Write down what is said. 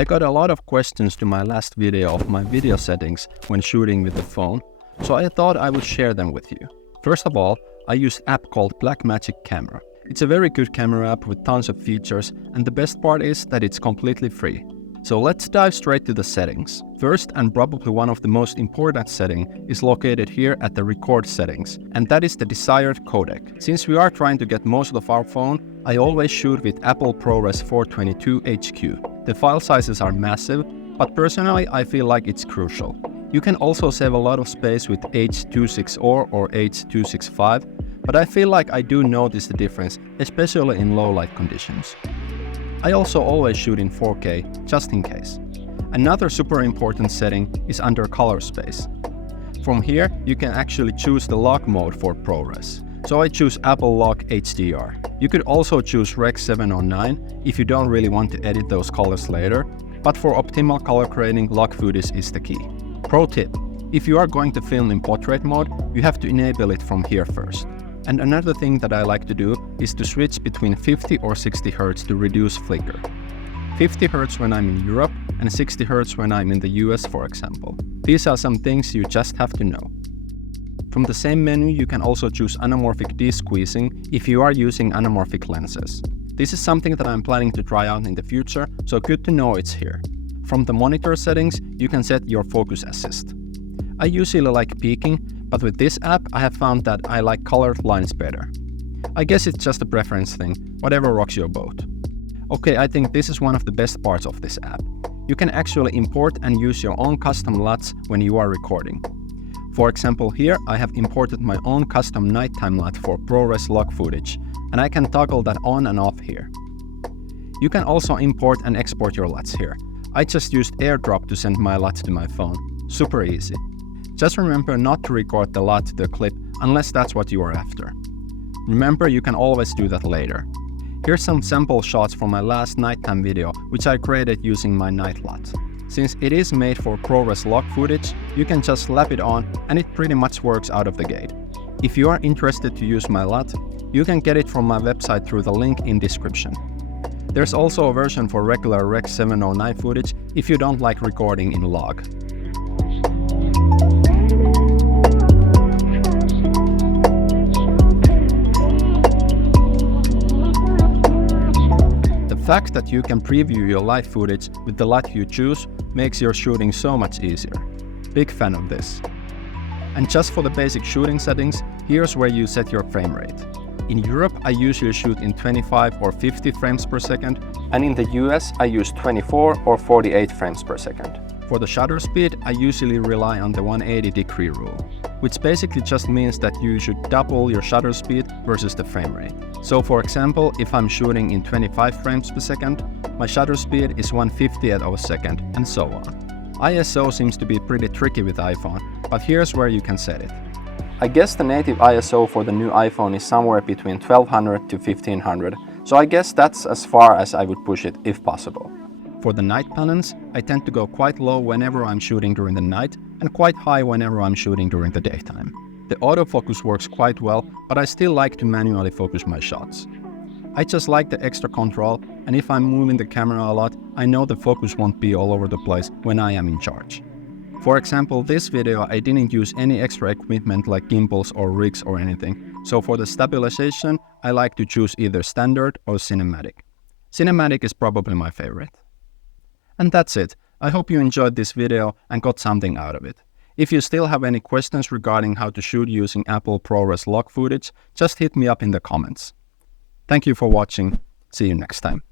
I got a lot of questions to my last video of my video settings when shooting with the phone, so I thought I would share them with you. First of all, I use an app called Blackmagic Camera. It's a very good camera app with tons of features, and the best part is that it's completely free. So let's dive straight to the settings. First, and probably one of the most important settings, is located here at the record settings, and that is the desired codec. Since we are trying to get most of our phone, I always shoot with Apple ProRes 422 HQ. The file sizes are massive, but personally I feel like it's crucial. You can also save a lot of space with H.264 or H.265, but I feel like I do notice the difference, especially in low light conditions. I also always shoot in 4K, just in case. Another super important setting is under color space. From here, you can actually choose the lock mode for ProRes. So I choose Apple Lock HDR. You could also choose Rec 709 if you don't really want to edit those colors later, but for optimal color grading, lock footage is the key. Pro tip: if you are going to film in portrait mode, you have to enable it from here first. And another thing that I like to do is to switch between 50 or 60 Hz to reduce flicker. 50 Hz when I'm in Europe and 60 Hz when I'm in the US, for example. These are some things you just have to know. From the same menu, you can also choose anamorphic de-squeezing if you are using anamorphic lenses. This is something that I'm planning to try out in the future, so good to know it's here. From the monitor settings, you can set your focus assist. I usually like peaking, but with this app I have found that I like colored lines better. I guess it's just a preference thing, whatever rocks your boat. Okay, I think this is one of the best parts of this app. You can actually import and use your own custom LUTs when you are recording. For example, here I have imported my own custom nighttime LUT for ProRes log footage, and I can toggle that on and off here. You can also import and export your LUTs here. I just used AirDrop to send my LUT to my phone. Super easy. Just remember not to record the LUT to the clip unless that's what you are after. Remember, you can always do that later. Here's some sample shots from my last nighttime video, which I created using my night LUT. Since it is made for ProRes log footage, you can just slap it on and it pretty much works out of the gate. If you are interested to use my LUT, you can get it from my website through the link in description. There's also a version for regular Rec 709 footage if you don't like recording in log. The fact that you can preview your live footage with the LUT you choose makes your shooting so much easier. Big fan of this. And just for the basic shooting settings, here's where you set your frame rate. In Europe, I usually shoot in 25 or 50 frames per second, and in the US, I use 24 or 48 frames per second. For the shutter speed, I usually rely on the 180-degree rule, which basically just means that you should double your shutter speed versus the frame rate. So for example, if I'm shooting in 25 frames per second, my shutter speed is 1/50th of a second, and so on. ISO seems to be pretty tricky with iPhone, but here's where you can set it. I guess the native ISO for the new iPhone is somewhere between 1200 to 1500, so I guess that's as far as I would push it if possible. For the night balance, I tend to go quite low whenever I'm shooting during the night and quite high whenever I'm shooting during the daytime. The autofocus works quite well, but I still like to manually focus my shots. I just like the extra control, and if I'm moving the camera a lot, I know the focus won't be all over the place when I am in charge. For example, this video I didn't use any extra equipment like gimbals or rigs or anything, so for the stabilization I like to choose either standard or cinematic. Cinematic is probably my favorite. And that's it. I hope you enjoyed this video and got something out of it. If you still have any questions regarding how to shoot using Apple ProRes log footage, just hit me up in the comments. Thank you for watching. See you next time.